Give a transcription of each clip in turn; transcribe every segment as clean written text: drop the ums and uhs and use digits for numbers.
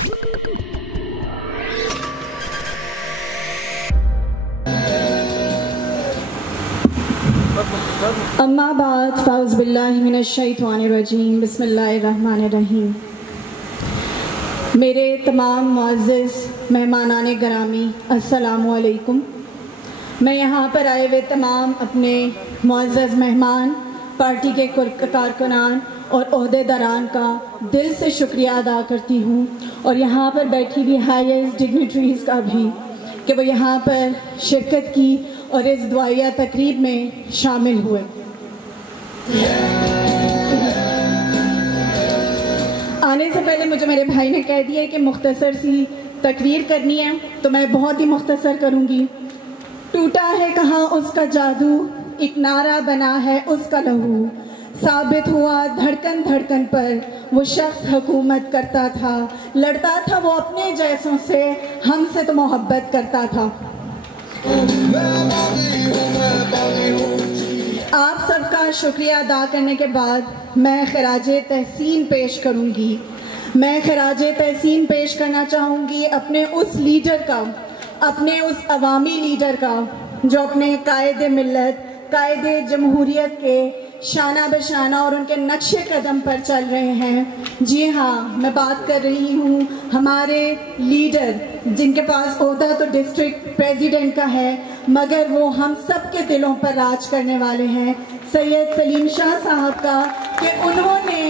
اما بعد فاعوذ باللہ من الشیطان الرجیم بسم اللہ الرحمن الرحیم۔ میرے تمام معزز مہمانان گرامی السلام علیکم۔ میں یہاں پر آئے ہوئے تمام اپنے معزز مہمان، پارٹی کے کارکنان اور عہدیداران کا دل سے شکریہ ادا کرتی ہوں، اور یہاں پر بیٹھی ہوئی ہائیسٹ ڈگنیٹریز کا بھی کہ وہ یہاں پر شرکت کی اور اس دعائیہ تقریب میں شامل ہوئے۔ آنے سے پہلے مجھے میرے بھائی نے کہہ دیا کہ مختصر سی تقریر کرنی ہے، تو میں بہت ہی مختصر کروں گی۔ ٹوٹا ہے کہاں اس کا جادو، ایک نعرہ بنا ہے اس کا لہو، ثابت ہوا دھڑکن دھڑکن پر وہ شخص حکومت کرتا تھا، لڑتا تھا وہ اپنے جیسوں سے، ہم سے تو محبت کرتا تھا۔ آپ سب کا شکریہ ادا کرنے کے بعد میں خراج تحسین پیش کروں گی۔ میں خراج تحسین پیش کرنا چاہوں گی اپنے اس لیڈر کا، اپنے اس عوامی لیڈر کا جو اپنے قائد ملت، قائد جمہوریت کے شانہ بشانہ اور ان کے نقش قدم پر چل رہے ہیں۔ جی ہاں، میں بات کر رہی ہوں ہمارے لیڈر جن کے پاس عہدہ تو ڈسٹرکٹ پریزیڈنٹ کا ہے، مگر وہ ہم سب کے دلوں پر راج کرنے والے ہیں، سید سلیم شاہ صاحب کا، کہ انہوں نے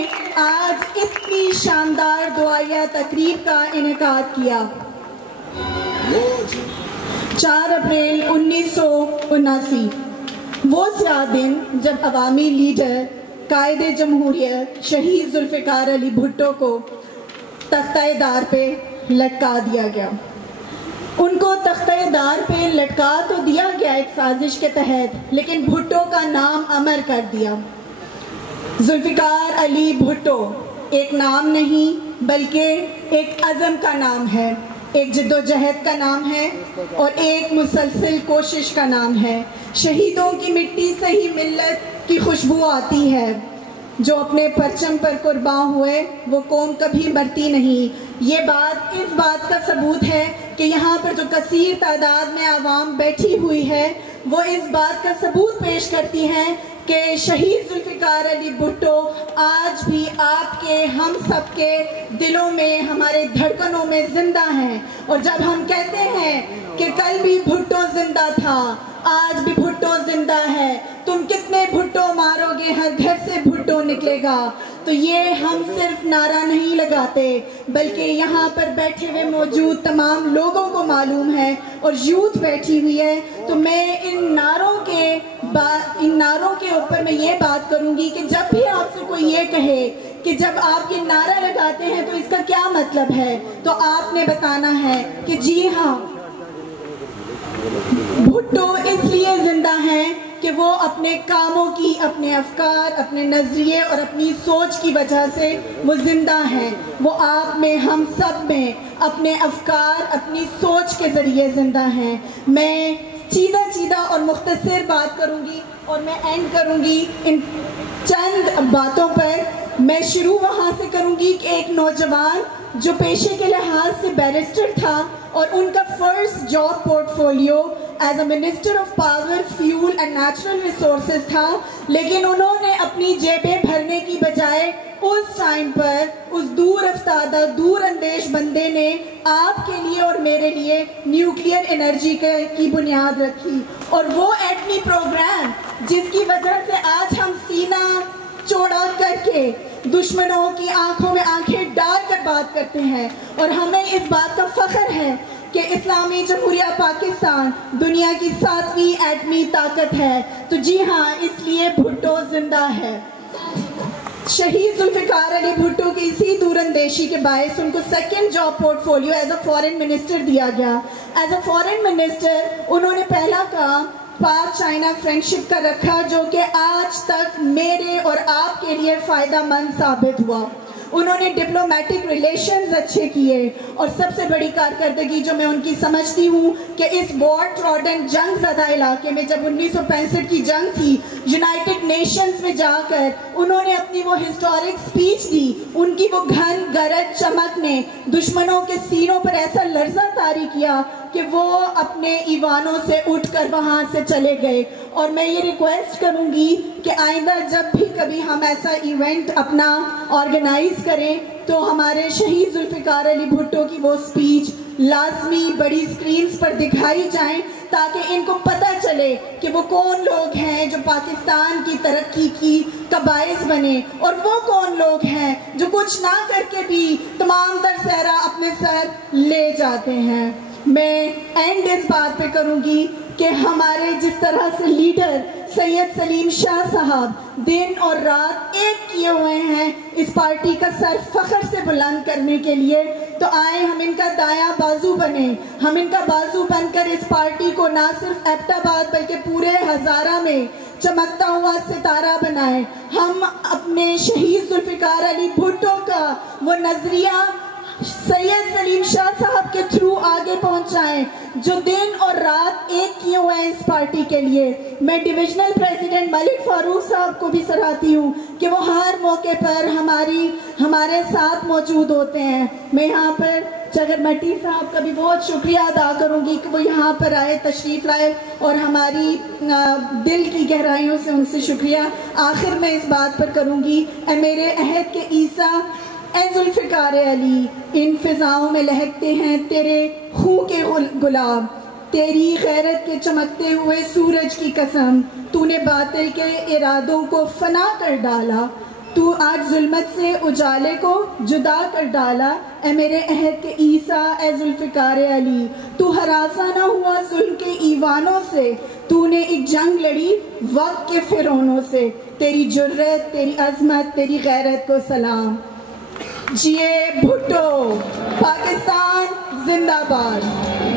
آج اتنی شاندار دعائیہ تقریب کا انعقاد کیا۔ 4 اپریل 1979 وہ سیاہ دن جب عوامی لیڈر، قائد جمہوریت شہید ذوالفقار علی بھٹو کو تختہ دار پہ لٹکا دیا گیا۔ ان کو تختہ دار پہ لٹکا تو دیا گیا ایک سازش کے تحت، لیکن بھٹو کا نام امر کر دیا۔ ذوالفقار علی بھٹو ایک نام نہیں بلکہ ایک عزم کا نام ہے، ایک جد و جہد کا نام ہے، اور ایک مسلسل کوشش کا نام ہے۔ شہیدوں کی مٹی سے ہی ملت کی خوشبو آتی ہے۔ جو اپنے پرچم پر قربان ہوئے وہ قوم کبھی مرتی نہیں۔ یہ بات اس بات کا ثبوت ہے کہ یہاں پر جو کثیر تعداد میں عوام بیٹھی ہوئی ہے وہ اس بات کا ثبوت پیش کرتی ہے کہ شہید ذوالفقار علی بھٹو آج بھی آپ کے، ہم سب کے دلوں میں، ہمارے دھڑکنوں میں زندہ ہیں۔ اور جب ہم کہتے ہیں کہ کل بھی بھٹو زندہ تھا، آج بھی بھٹو زندہ ہے، تم کتنے بھٹو مارو گے ہر گھر سے بھٹو نکلے گا، تو یہ ہم صرف نعرہ نہیں لگاتے بلکہ یہاں پر بیٹھے ہوئے موجود تمام لوگوں کو معلوم ہے، اور یوتھ بیٹھی ہوئی ہے۔ تو میں ان نعروں کے اوپر میں یہ بات کروں گی کہ جب بھی آپ سے کوئی یہ کہے کہ جب آپ یہ نعرہ لگاتے ہیں تو اس کا کیا مطلب ہے، تو آپ نے بتانا ہے کہ جی ہاں، بھٹو اس لیے زندہ ہیں کہ وہ اپنے کاموں کی، اپنے افکار، اپنے نظریے اور اپنی سوچ کی وجہ سے وہ زندہ ہیں۔ وہ آپ میں، ہم سب میں اپنے افکار، اپنی سوچ کے ذریعے زندہ ہیں۔ میں سیدھا اور مختصر بات کروں گی اور میں اینڈ کروں گی ان چند باتوں پر۔ میں شروع وہاں سے کروں گی کہ ایک نوجوان جو پیشے کے لحاظ سے بیرسٹر تھا اور ان کا first job port folio as a minister of power, fuel and natural resources تھا، لیکن انہوں نے اپنی جیبیں بھرنے کی بجائے اس ٹائم پر اس دور افتادہ، دور اندیش بندے نے آپ کے لیے اور میرے لیے نیوکلیئر انرجی کی بنیاد رکھی، اور وہ ایٹمی پروگرام جس کی وجہ سے آج ہم سینہ چوڑا کر کے دشمنوں کی آنکھوں میں آنکھیں ڈال کر بات کرتے ہیں، اور ہمیں اس بات کا فخر ہے کہ اسلامی جمہوریہ پاکستان دنیا کی 7ویں ایٹمی طاقت ہے۔ تو جی ہاں، اس لیے بھٹو زندہ ہے۔ شہید ذوالفقار علی بھٹو کی اسی دور اندیشی کے باعث ان کو second job port folio as a foreign minister دیا گیا۔ ایز اے فورن منسٹر انہوں نے پہلا کام پاک چائنا فرینڈشپ کا رکھا، جو کہ آج تک میرے اور آپ کے لیے فائدہ مند ثابت ہوا۔ انہوں نے ڈپلومیٹک ریلیشنز اچھے کیے، اور سب سے بڑی کارکردگی جو میں ان کی سمجھتی ہوں کہ اس وار ٹراڈن جنگ زدہ علاقے میں جب 1965 کی جنگ تھی، یونائٹڈ نیشنز میں جا کر انہوں نے اپنی وہ ہسٹورک سپیچ دی، ان کی وہ گھن گرج چمک نے دشمنوں کے سینوں پر ایسا لرزہ طاری کیا کہ وہ اپنے ایوانوں سے اٹھ کر وہاں سے چلے گئے۔ اور میں یہ ریکویسٹ کروں گی کہ آئندہ جب بھی کبھی ہم ایسا ایونٹ اپنا آرگنائز کریں تو ہمارے شہید ذوالفقار علی بھٹو کی وہ سپیچ لازمی بڑی سکرینز پر دکھائی جائیں، تاکہ ان کو پتہ چلے کہ وہ کون لوگ ہیں جو پاکستان کی ترقی کا باعث بنے، اور وہ کون لوگ ہیں جو کچھ نہ کر کے بھی تمام تر صحرا اپنے سر لے جاتے ہیں۔ میں اینڈ اس بات پہ کروں گی کہ ہمارے جس طرح سے لیڈر سید سلیم شاہ صاحب دن اور رات ایک کیے ہوئے ہیں اس پارٹی کا سر فخر سے بلند کرنے کے لیے، تو آئیں ہم ان کا دایاں بازو بنیں، ہم ان کا بازو بن کر اس پارٹی کو نہ صرف ایبٹ آباد بلکہ پورے ہزارہ میں چمکتا ہوا ستارہ بنائیں۔ ہم اپنے شہید ذوالفقار علی بھٹو کا وہ نظریہ سید سلیم شاہ صاحب کے تھرو آگے پہنچائیں جو دن اور رات ایک کیے ہوئے ہیں اس پارٹی کے لیے۔ میں ڈویژنل پریزیڈنٹ ملک فاروق صاحب کو بھی سراہتی ہوں کہ وہ ہر موقع پر ہمارے ساتھ موجود ہوتے ہیں۔ میں یہاں پر چگر مٹی صاحب کا بھی بہت شکریہ ادا کروں گی کہ وہ یہاں پر آئے، تشریف لائے، اور ہماری دل کی گہرائیوں سے ان سے شکریہ۔ آخر میں اس بات پر کروں گی، اے میرے عہد کے عیسیٰ، اے ذوالفقار علی، ان فضاؤں میں لہکتے ہیں تیرے خون کے گلاب، تیری غیرت کے چمکتے ہوئے سورج کی قسم، تو نے باطل کے ارادوں کو فنا کر ڈالا، تو آج ظلمت سے اجالے کو جدا کر ڈالا۔ اے میرے عہد کے عیسیٰ، اے ذوالفقار علی، تو ہراساں نہ ہوا ظلم کے ایوانوں سے، تو نے ایک جنگ لڑی وقت کے فرعونوں سے، تیری جرت، تیری عظمت، تیری غیرت کو سلام۔ جیے بھٹو، پاکستان زندہ باد۔